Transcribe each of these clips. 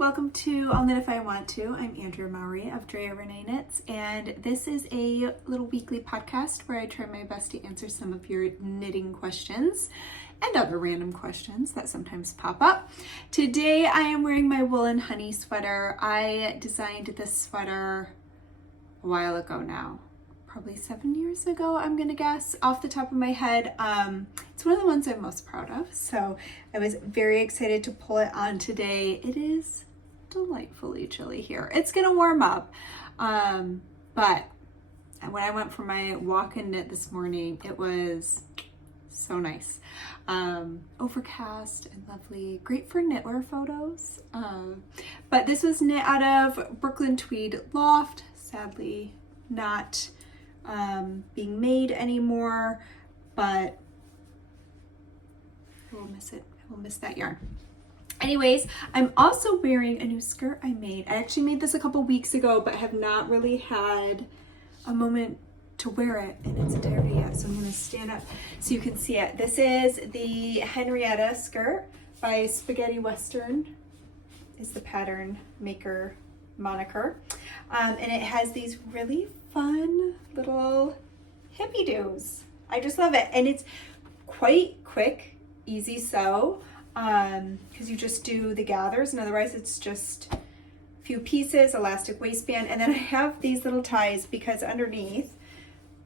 welcome to I'll Knit If I Want To. I'm Andrea Mowry of Drea Renee Knits, and this is a little weekly podcast where I try my best to answer some of your knitting questions and other random questions that sometimes pop up. Today I am wearing my woolen honey sweater. I designed this sweater a while ago now. Probably 7 years ago, I'm gonna guess, off the top of my head. It's one of the ones I'm most proud of, so I was very excited to pull it on today. It is delightfully chilly here. It's gonna warm up, but when I went for my walk and knit this morning, it was so nice. Overcast and lovely, great for knitwear photos. But this was knit out of Brooklyn Tweed Loft, sadly not being made anymore, but I will miss it. I will miss that yarn. Anyways, I'm also wearing a new skirt I made. I actually made this a couple weeks ago, but have not really had a moment to wear it in its entirety yet. So I'm gonna stand up so you can see it. This is the Henrietta skirt by Spaghetti Western, is the pattern maker moniker. And it has these really fun little hippie doos. I just love it. And it's quite quick, easy sew, because you just do the gathers, and otherwise it's just a few pieces, elastic waistband, and then I have these little ties because underneath,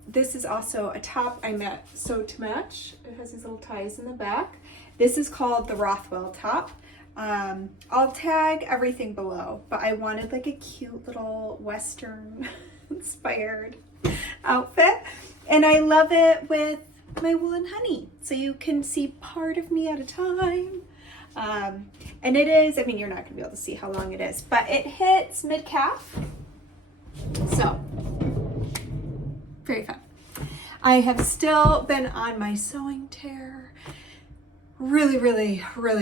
this is also a top I sewed to match. It has these little ties in the back. This is called the Rothwell top. I'll tag everything below, but I wanted like a cute little Western inspired outfit, and I love it with my woolen honey, so you can see part of me at a time. And it is, I mean, you're not gonna be able to see how long it is, but it hits mid-calf, so very fun. I have still been on my sewing tear. Really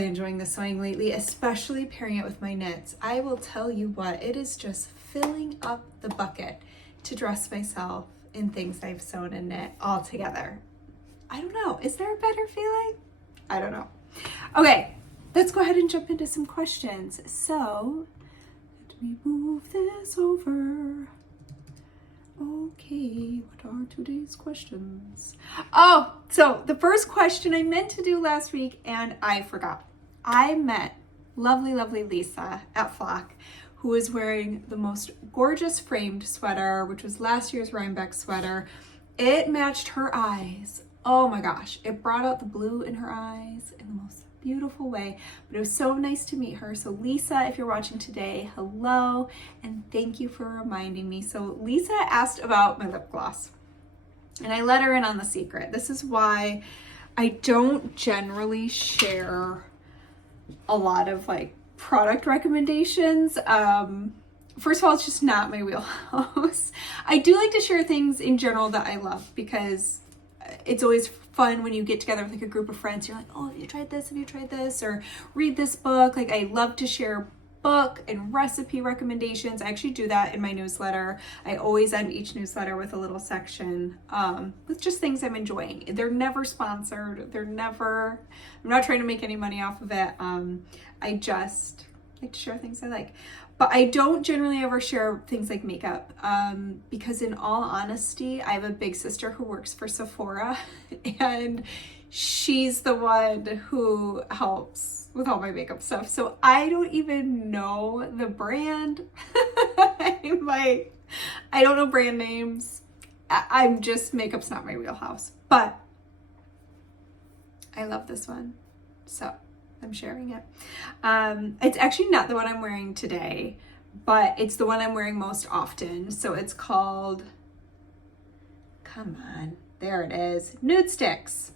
enjoying the sewing lately, especially pairing it with my knits. I will tell you what, it is just filling up the bucket to dress myself in things I've sewn and knit all together. I don't know, is there a better feeling? I don't know. Okay, let's go ahead and jump into some questions. So, let me move this over. Okay, what are today's questions? Oh, so the first question I meant to do last week and I forgot. I met lovely Lisa at Flock, who was wearing the most gorgeous framed sweater, which was last year's Rhinebeck sweater. It matched her eyes. Oh my gosh, it brought out the blue in her eyes in the most beautiful way, but it was so nice to meet her. So Lisa, if you're watching today, hello, and thank you for reminding me. So Lisa asked about my lip gloss, and I let her in on the secret. This is why I don't generally share a lot of like product recommendations. First of all, it's just not my wheelhouse. I do like to share things in general that I love, because it's always fun when you get together with like a group of friends. You're like, oh, have you tried this? Have you tried this? Or read this book. Like, I love to share book and recipe recommendations. I actually do that in my newsletter. I always end each newsletter with a little section with just things I'm enjoying. They're never sponsored. I'm not trying to make any money off of it. I just like to share things I like. But I don't generally ever share things like makeup, because in all honesty, I have a big sister who works for Sephora, and she's the one who helps with all my makeup stuff. So I don't even know the brand. I'm like, I don't know brand names. I'm just, makeup's not my wheelhouse, but I love this one, so I'm sharing it. It's actually not the one I'm wearing today, but it's the one I'm wearing most often. So it's called, come on, there it is, Nude Sticks.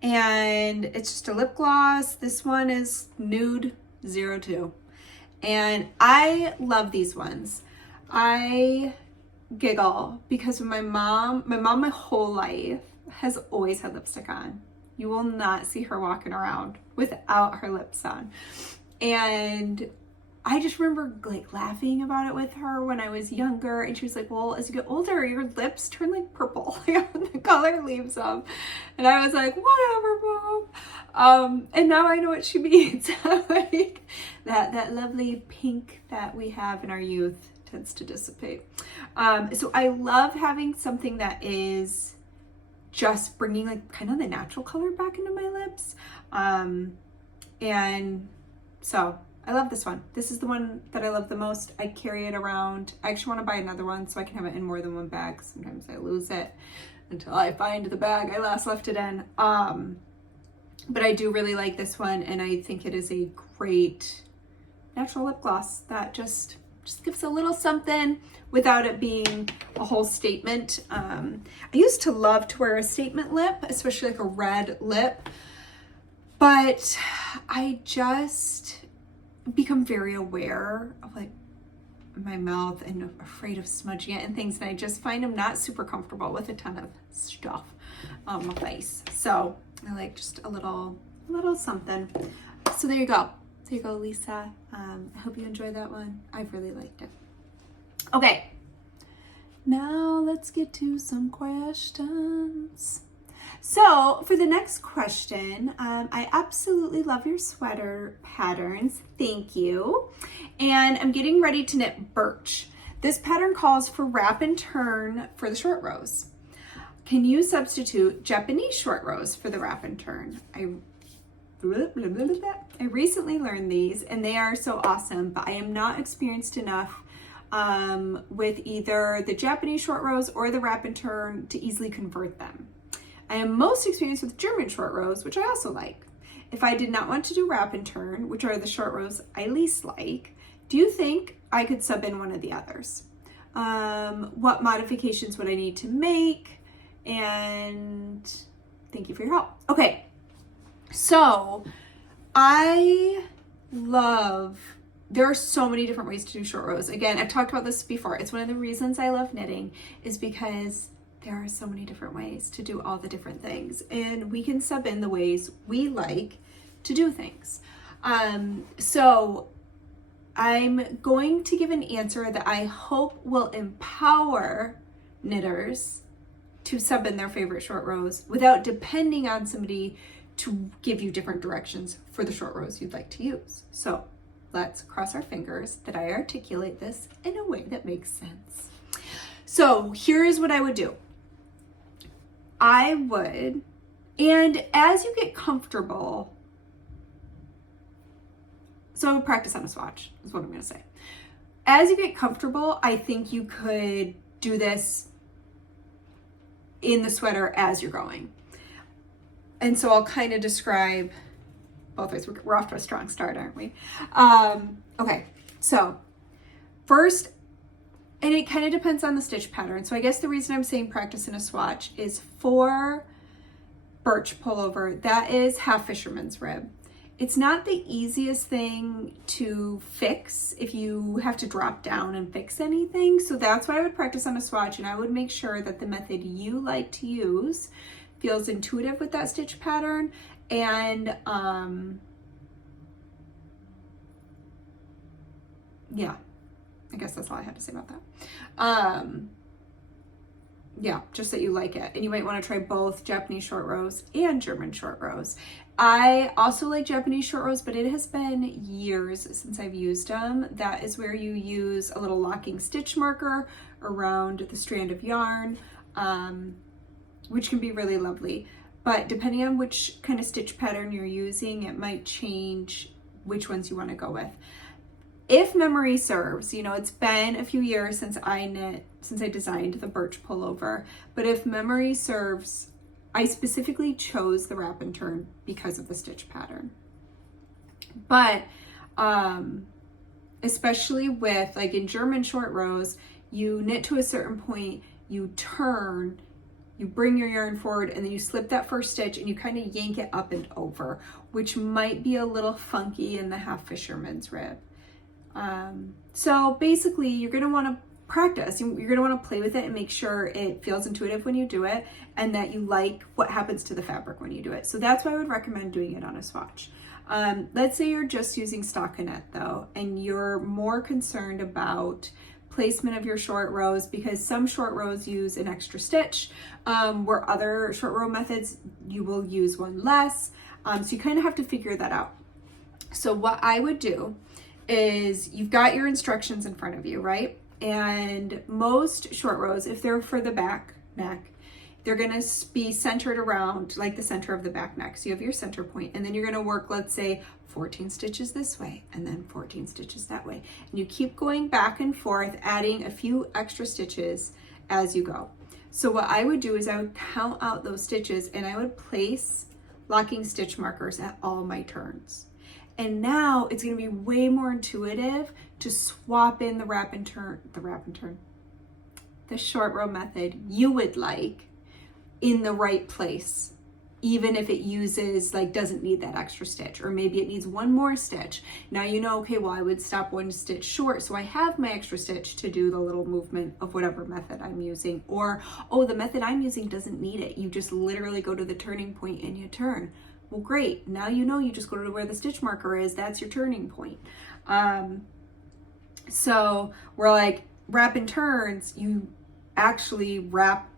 And it's just a lip gloss. This one is Nude 02. And I love these ones. I giggle because my mom my whole life has always had lipstick on. You will not see her walking around without her lips on. And I just remember like laughing about it with her when I was younger, and she was like, well, as you get older, your lips turn like purple. The color leaves them. And I was like, whatever, Mom. And now I know what she means. Like, That lovely pink that we have in our youth tends to dissipate. So I love having something that is just bringing like kind of the natural color back into my lips. And so I love this one. This is the one that I love the most. I carry it around. I actually want to buy another one so I can have it in more than one bag. Sometimes I lose it until I find the bag I last left it in. But I do really like this one, and I think it is a great natural lip gloss that just gives a little something without it being a whole statement. I used to love to wear a statement lip, especially like a red lip, but I just become very aware of like my mouth and afraid of smudging it and things, and I just find I'm not super comfortable with a ton of stuff on my face. So I like just a little something. So there you go. There you go, Lisa. I hope you enjoyed that one. I've really liked it. Okay, now let's get to some questions. So for the next question, I absolutely love your sweater patterns. Thank you. And I'm getting ready to knit Birch. This pattern calls for wrap and turn for the short rows. Can you substitute Japanese short rows for the wrap and turn? I recently learned these and they are so awesome, but I am not experienced enough with either the Japanese short rows or the wrap and turn to easily convert them. I am most experienced with German short rows, which I also like. If I did not want to do wrap and turn, which are the short rows I least like, do you think I could sub in one of the others? What modifications would I need to make? And thank you for your help. Okay, so there are so many different ways to do short rows. Again, I've talked about this before. It's one of the reasons I love knitting is because there are so many different ways to do all the different things, and we can sub in the ways we like to do things. So I'm going to give an answer that I hope will empower knitters to sub in their favorite short rows without depending on somebody to give you different directions for the short rows you'd like to use. So let's cross our fingers that I articulate this in a way that makes sense. So here's what I would do. And as you get comfortable, so I would practice on a swatch is what I'm gonna say. As you get comfortable, I think you could do this in the sweater as you're going. And so I'll kind of describe both ways. We're off to a strong start, aren't we? Okay, so first, and it kind of depends on the stitch pattern. So I guess the reason I'm saying practice in a swatch is for Birch pullover, that is half fisherman's rib. It's not the easiest thing to fix if you have to drop down and fix anything. So that's why I would practice on a swatch, and I would make sure that the method you like to use feels intuitive with that stitch pattern. And yeah, I guess that's all I had to say about that. Yeah, just that you like it. And you might want to try both Japanese short rows and German short rows. I also like Japanese short rows, but it has been years since I've used them. That is where you use a little locking stitch marker around the strand of yarn, which can be really lovely. But depending on which kind of stitch pattern you're using, it might change which ones you want to go with. If memory serves, you know, it's been a few years since I designed the Birch pullover, but if memory serves, I specifically chose the wrap and turn because of the stitch pattern. But especially with, like in German short rows, you knit to a certain point, you turn, you bring your yarn forward, and then you slip that first stitch and you kind of yank it up and over, which might be a little funky in the half fisherman's rib. So basically you're going to want to practice. You're going to want to play with it and make sure it feels intuitive when you do it and that you like what happens to the fabric when you do it. So that's why I would recommend doing it on a swatch. Let's say you're just using stockinette though, and you're more concerned about placement of your short rows because some short rows use an extra stitch, where other short row methods, you will use one less. So you kind of have to figure that out. So what I would do is, you've got your instructions in front of you, right? And most short rows, if they're for the back neck, they're gonna be centered around like the center of the back neck. So you have your center point, and then you're gonna work, let's say 14 stitches this way, and then 14 stitches that way. And you keep going back and forth, adding a few extra stitches as you go. So what I would do is I would count out those stitches, and I would place locking stitch markers at all my turns. And now it's going to be way more intuitive to swap in the short row method you would like in the right place, even if it uses, like, doesn't need that extra stitch, or maybe it needs one more stitch. Now you know, okay, well, I would stop one stitch short, so I have my extra stitch to do the little movement of whatever method I'm using. Or, oh, the method I'm using doesn't need it. You just literally go to the turning point and you turn. Well, great. Now you know, you just go to where the stitch marker is. That's your turning point. So we're like, wrapping turns, you actually wrap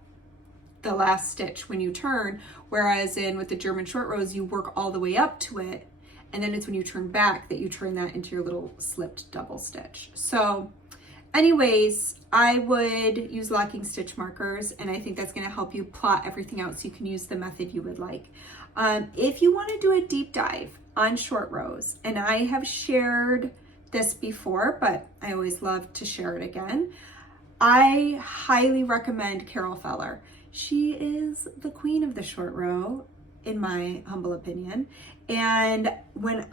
the last stitch when you turn, whereas with the German short rows, you work all the way up to it, and then it's when you turn back that you turn that into your little slipped double stitch. So anyways, I would use locking stitch markers, and I think that's going to help you plot everything out so you can use the method you would like. If you want to do a deep dive on short rows, and I have shared this before, but I always love to share it again, I highly recommend Carol Feller. She is the queen of the short row, in my humble opinion. And when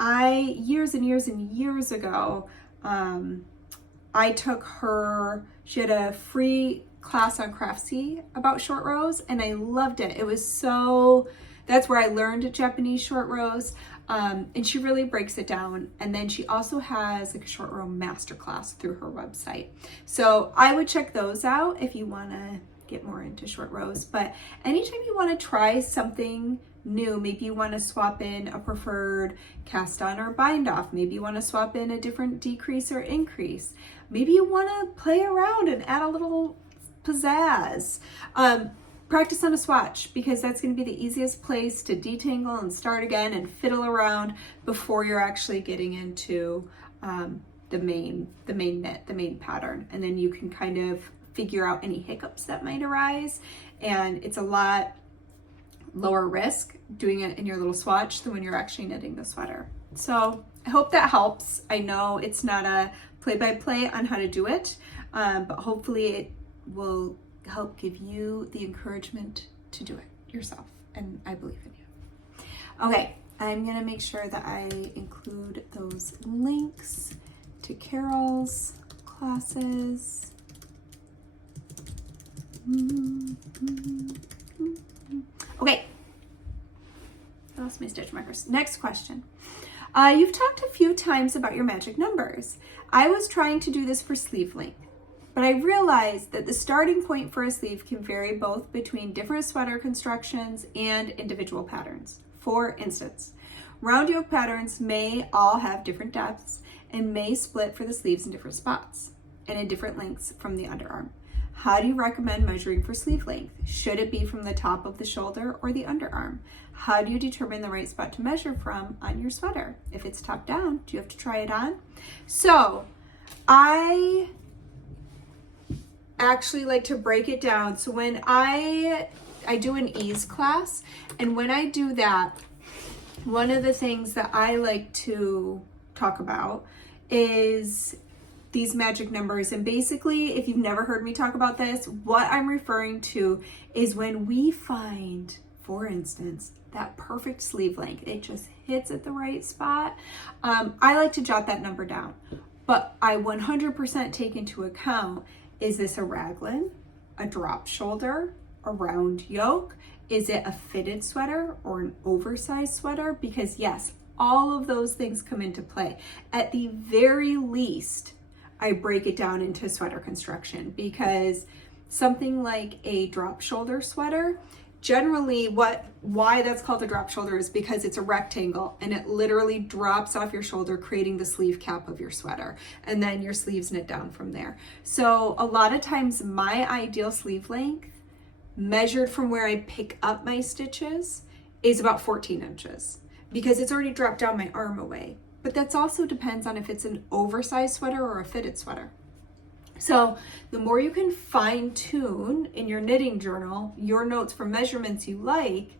years and years and years ago, I took her, she had a free class on Craftsy about short rows, and I loved it. It was that's where I learned Japanese short rows. And she really breaks it down. And then she also has like a short row masterclass through her website. So I would check those out if you want to get more into short rows. But anytime you want to try something new, maybe you want to swap in a preferred cast on or bind off, maybe you want to swap in a different decrease or increase, maybe you want to play around and add a little pizzazz. Practice on a swatch, because that's going to be the easiest place to detangle and start again and fiddle around before you're actually getting into the main knit, the main pattern. And then you can kind of figure out any hiccups that might arise. And it's a lot lower risk doing it in your little swatch than when you're actually knitting the sweater. So I hope that helps. I know it's not a play-by-play on how to do it, but hopefully it will help give you the encouragement to do it yourself, and I believe in you. Okay, I'm gonna make sure that I include those links to Carol's classes. Okay, I lost my stitch markers. Next question. You've talked a few times about your magic numbers. I was trying to do this for sleeve length, but I realized that the starting point for a sleeve can vary both between different sweater constructions and individual patterns. For instance, round yoke patterns may all have different depths and may split for the sleeves in different spots and in different lengths from the underarm. How do you recommend measuring for sleeve length? Should it be from the top of the shoulder or the underarm? How do you determine the right spot to measure from on your sweater? If it's top down, do you have to try it on? So I actually like to break it down. So when I do an ease class, and when I do that, one of the things that I like to talk about is these magic numbers. And basically, if you've never heard me talk about this, what I'm referring to is when we find, for instance, that perfect sleeve length, it just hits at the right spot. I like to jot that number down, but I 100% take into account, is this a raglan, a drop shoulder, a round yoke? Is it a fitted sweater or an oversized sweater? Because yes, all of those things come into play. At the very least, I break it down into sweater construction, because something like a drop shoulder sweater, generally why that's called a drop shoulder is because it's a rectangle and it literally drops off your shoulder, creating the sleeve cap of your sweater, and then your sleeves knit down from there. So a lot of times my ideal sleeve length, measured from where I pick up my stitches, is about 14 inches, because it's already dropped down my arm away. but that's also depends on if it's an oversized sweater or a fitted sweater. So the more you can fine tune in your knitting journal, your notes for measurements you like,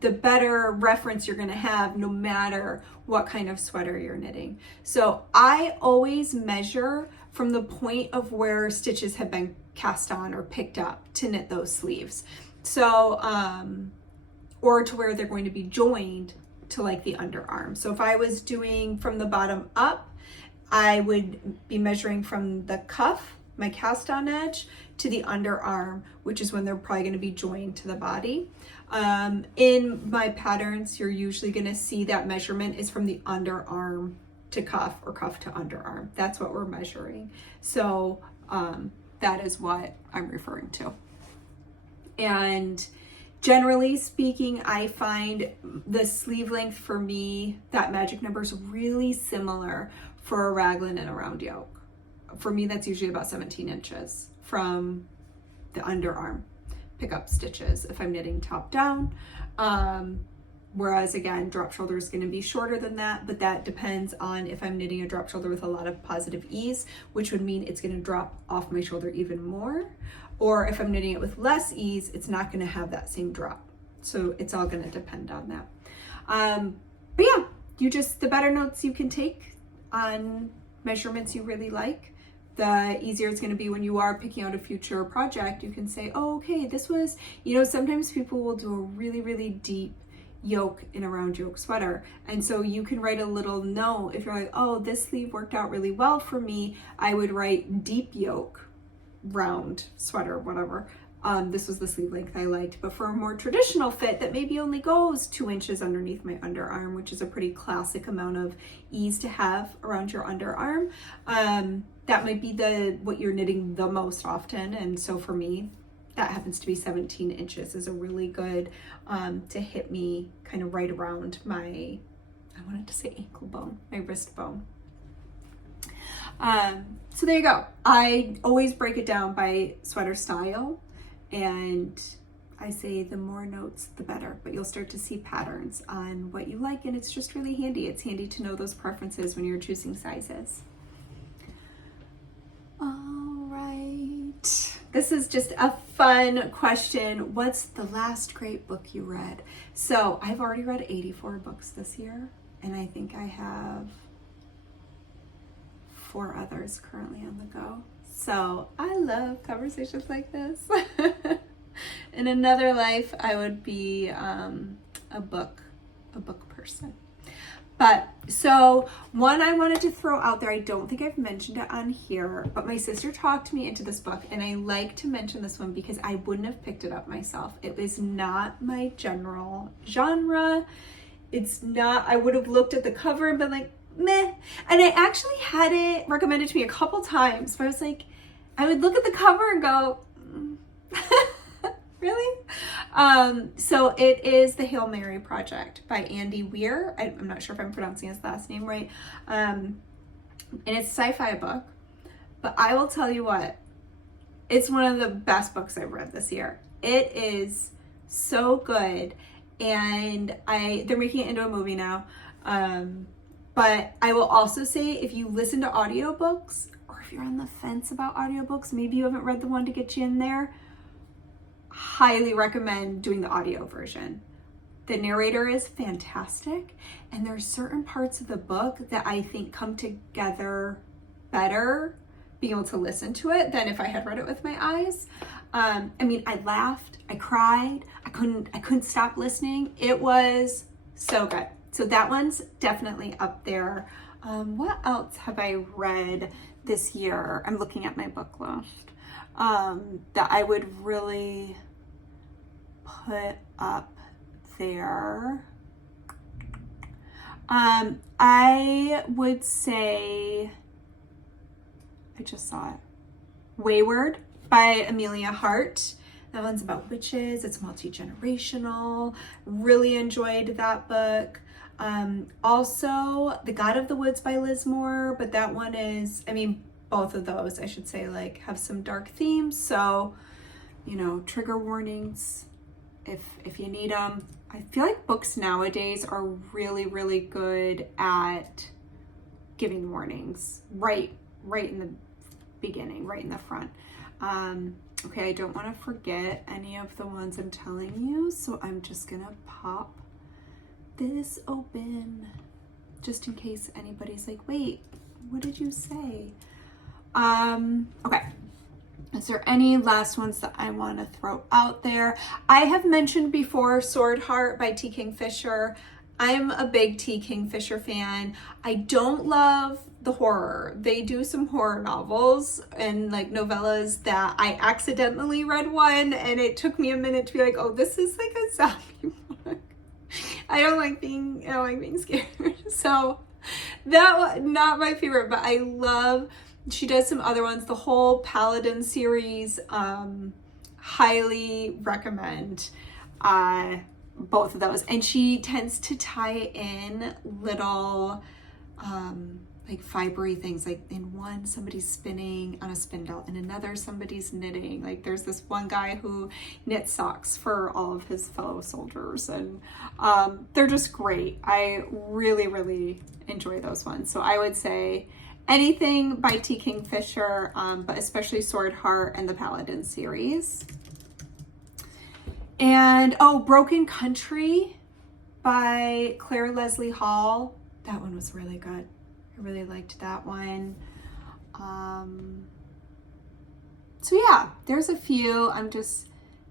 the better reference you're going to have no matter what kind of sweater you're knitting. So I always measure from the point of where stitches have been cast on or picked up to knit those sleeves. So, or to where they're going to be joined to like the underarm. So if I was doing from the bottom up, I would be measuring from the cuff, my cast on edge, to the underarm, which is when they're probably going to be joined to the body. In my patterns, you're usually going to see that measurement is from the underarm to cuff or cuff to underarm. That's what we're measuring. So that is what I'm referring to. And generally speaking, I find the sleeve length for me, that magic number is really similar for a raglan and a round yoke. For me, that's usually about 17 inches from the underarm pickup stitches if I'm knitting top down. Whereas again, drop shoulder is going to be shorter than that, but that depends on if I'm knitting a drop shoulder with a lot of positive ease, which would mean it's going to drop off my shoulder even more. Or if I'm knitting it with less ease, it's not going to have that same drop. So it's all going to depend on that. But yeah, the better notes you can take on measurements you really like, the easier it's going to be when you are picking out a future project. You can say, oh, okay, this was, sometimes people will do a really, really deep yoke in a round yoke sweater. And so you can write a little note. If you're like, oh, this sleeve worked out really well for me, I would write deep yoke, round sweater, whatever. This was the sleeve length I liked. But for a more traditional fit that maybe only goes 2 inches underneath my underarm, which is a pretty classic amount of ease to have around your underarm, that might be what you're knitting the most often. And so for me, that happens to be 17 inches is a really good to hit me kind of right around I wanted to say ankle bone, my wrist bone. So there you go. I always break it down by sweater style, and I say the more notes, the better, but you'll start to see patterns on what you like, and it's just really handy. It's handy to know those preferences when you're choosing sizes. All right. This is just a fun question. What's the last great book you read? So I've already read 84 books this year, and I think I have 4 others currently on the go. So I love conversations like this. In another life, I would be a book person. But so one I wanted to throw out there, I don't think I've mentioned it on here, but my sister talked me into this book, and I like to mention this one because I wouldn't have picked it up myself. It was not my general genre. It's not, I would have looked at the cover and been like, meh. And I actually had it recommended to me a couple times, but I was like, I would look at the cover and go, really? So it is The Hail Mary Project by Andy Weir. I'm not sure if I'm pronouncing his last name right. And it's a sci-fi book, but I will tell you what, it's one of the best books I've read this year. It is so good. And they're making it into a movie now. But I will also say, if you listen to audiobooks, or if you're on the fence about audiobooks, maybe you haven't read the one to get you in there, highly recommend doing the audio version. The narrator is fantastic, and there's certain parts of the book that I think come together better being able to listen to it than if I had read it with my eyes. I laughed, I cried, I couldn't stop listening. It was so good. So that one's definitely up there. What else have I read this year? I'm looking at my book list that I would really put up there. I would say, I just saw it, Wayward by Amelia Hart. That one's about witches. It's multi-generational. Really enjoyed that book. Also The God of the Woods by Liz Moore, but that one is, both of those, I should say, have some dark themes. So, trigger warnings if you need them. I feel like books nowadays are really, really good at giving warnings right in the beginning, right in the front. Okay, I don't want to forget any of the ones I'm telling you, so I'm just gonna pop this open just in case anybody's like, wait, what did you say? Okay. Is there any last ones that I want to throw out there? I have mentioned before Sword Heart by T. Kingfisher. I'm a big T. Kingfisher fan. I don't love the horror. They do some horror novels and like novellas that I accidentally read one, and it took me a minute to be like, oh, this is like a zombie book. I don't like being scared. So that was not my favorite, but I love, she does some other ones. The whole Paladin series, highly recommend both of those. And she tends to tie in little like fibery things. Like in one, somebody's spinning on a spindle, and another, somebody's knitting. Like there's this one guy who knits socks for all of his fellow soldiers, and they're just great. I really, really enjoy those ones. So I would say anything by T. Kingfisher, but especially Sword Heart and the Paladin series. And Broken Country by Claire Leslie Hall. That one was really good. I really liked that one. So yeah, there's a few. I'm just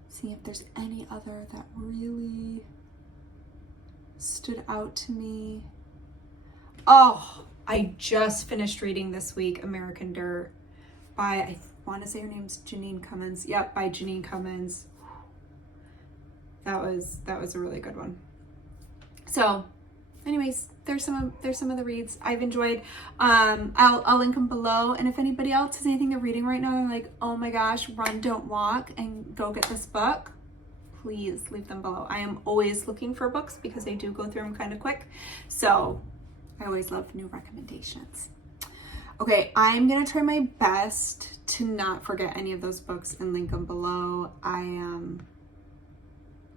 seeing if there's any other that really stood out to me. Oh, I just finished reading this week American Dirt by, I want to say her name's Janine Cummins. Yep, by Janine Cummins. That was a really good one. So anyways, there's some of the reads I've enjoyed. I'll link them below. And if anybody else has anything they're reading right now, like, oh my gosh, run, don't walk, and go get this book, please leave them below. I am always looking for books because I do go through them kind of quick. So I always love new recommendations. Okay, I'm gonna try my best to not forget any of those books and link them below.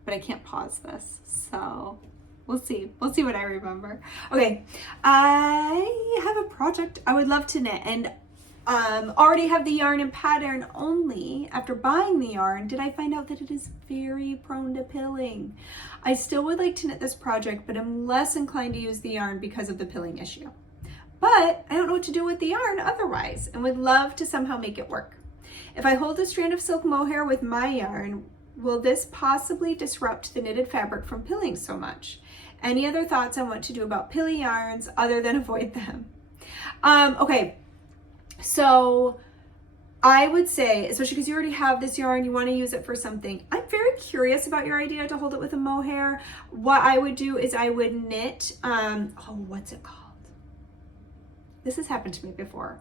But I can't pause this, so we'll see what I remember. Okay, I have a project I would love to knit, and already have the yarn and pattern. Only after buying the yarn did I find out that it is very prone to pilling. I still would like to knit this project, but I'm less inclined to use the yarn because of the pilling issue. But I don't know what to do with the yarn otherwise, and would love to somehow make it work. If I hold a strand of silk mohair with my yarn, will this possibly disrupt the knitted fabric from pilling so much? Any other thoughts on what to do about pilly yarns other than avoid them? Okay, so I would say, especially because you already have this yarn, you want to use it for something. I'm very curious about your idea to hold it with a mohair. What I would do is I would knit, what's it called? This has happened to me before.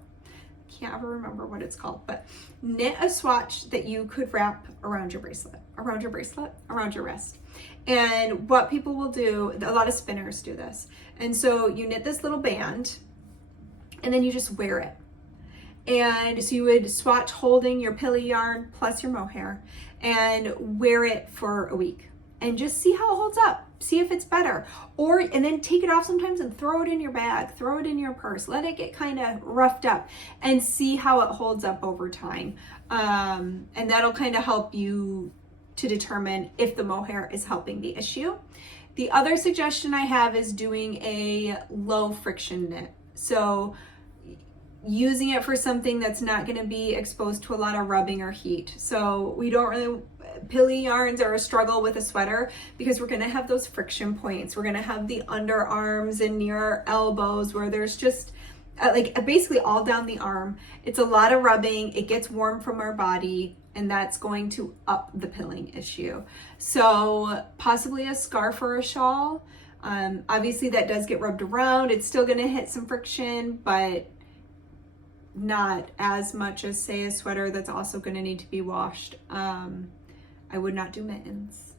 Can't ever remember what it's called, but knit a swatch that you could wrap around your bracelet, around your wrist. And what people will do, a lot of spinners do this. And so you knit this little band and then you just wear it. And so you would swatch holding your pilly yarn plus your mohair and wear it for a week and just see how it holds up. See if it's better. And then take it off sometimes and throw it in your bag, throw it in your purse, let it get kind of roughed up and see how it holds up over time. And that'll kind of help you to determine if the mohair is helping the issue. The other suggestion I have is doing a low friction knit. So using it for something that's not going to be exposed to a lot of rubbing or heat. So we don't really, pilly yarns are a struggle with a sweater because we're going to have those friction points. We're going to have the underarms and near our elbows where there's just like basically all down the arm. It's a lot of rubbing. It gets warm from our body, and that's going to up the pilling issue. So possibly a scarf or a shawl. Obviously that does get rubbed around. It's still going to hit some friction, but not as much as, say, a sweater that's also going to need to be washed. I would not do mittens.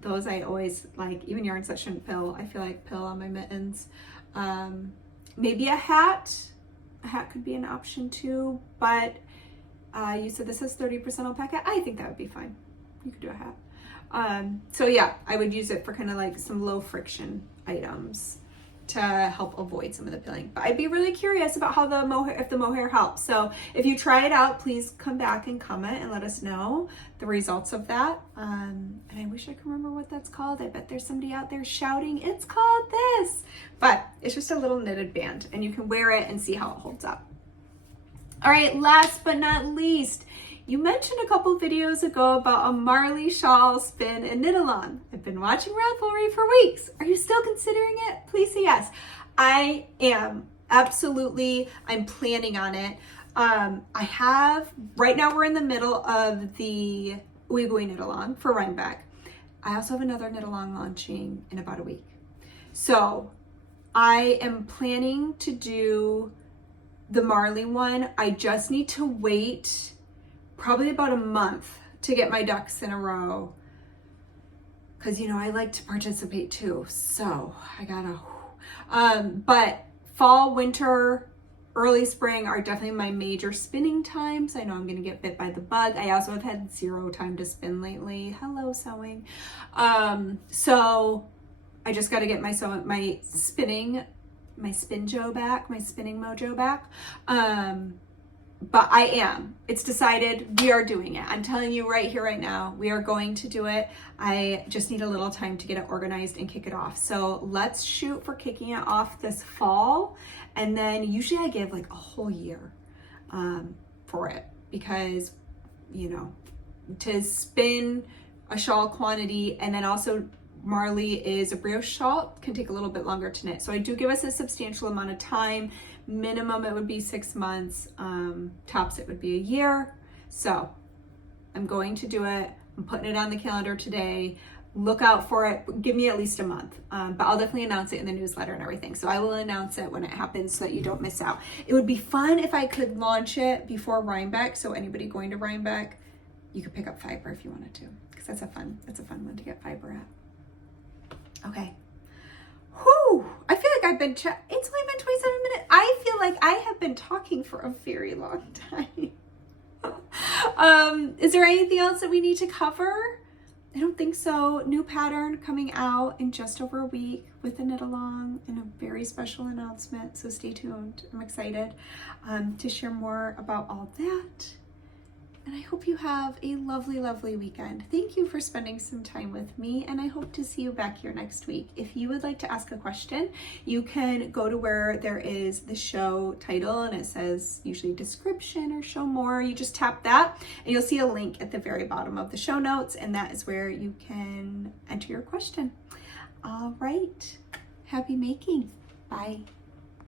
Those I always like, even yarns that shouldn't pill. I feel like pill on my mittens. Maybe a hat. A hat could be an option too, but you said this has 30% alpaca. I think that would be fine. You could do a hat. So yeah, I would use it for kind of like some low friction items to help avoid some of the peeling. But I'd be really curious about how the mohair, if the mohair helps. So if you try it out, please come back and comment and let us know the results of that. And I wish I could remember what that's called. I bet there's somebody out there shouting, it's called this. But it's just a little knitted band, and you can wear it and see how it holds up. All right, last but not least, you mentioned a couple videos ago about a Marley shawl spin and knit along. I've been watching Ravelry for weeks. Are you still considering it? Please say yes. I am, absolutely. I'm planning on it. Right now we're in the middle of the Ooey Gooey knit along for Rhinebeck. I also have another knit along launching in about a week. So I am planning to do the Marley one. I just need to wait probably about a month to get my ducks in a row, because I like to participate too, so I gotta but fall, winter, early spring are definitely my major spinning times. I know I'm gonna get bit by the bug. I also have had 0 time to spin lately. Hello, sewing. So I just got to get my spinning mojo back. But it's decided, we are doing it. I'm telling you right here, right now, we are going to do it. I just need a little time to get it organized and kick it off. So let's shoot for kicking it off this fall. And then usually I give like a whole year for it, because, to spin a shawl quantity, and then also Marley is a brioche shawl, can take a little bit longer to knit. So I do give us a substantial amount of time. Minimum, it would be 6 months. Tops, it would be a year. So I'm going to do it. I'm putting it on the calendar today. Look out for it. Give me at least a month. But I'll definitely announce it in the newsletter and everything. So I will announce it when it happens so that you don't miss out. It would be fun if I could launch it before Rhinebeck. So anybody going to Rhinebeck, you could pick up fiber if you wanted to, because that's a fun one to get fiber at. Okay. Whew, I feel like it's only been 27 minutes. I feel like I have been talking for a very long time. Is there anything else that we need to cover? I don't think so. New pattern coming out in just over a week with a knit along and a very special announcement. So stay tuned. I'm excited to share more about all that. And I hope you have a lovely, lovely weekend. Thank you for spending some time with me, and I hope to see you back here next week. If you would like to ask a question, you can go to where there is the show title and it says usually description or show more. You just tap that and you'll see a link at the very bottom of the show notes, and that is where you can enter your question. All right. Happy making. Bye.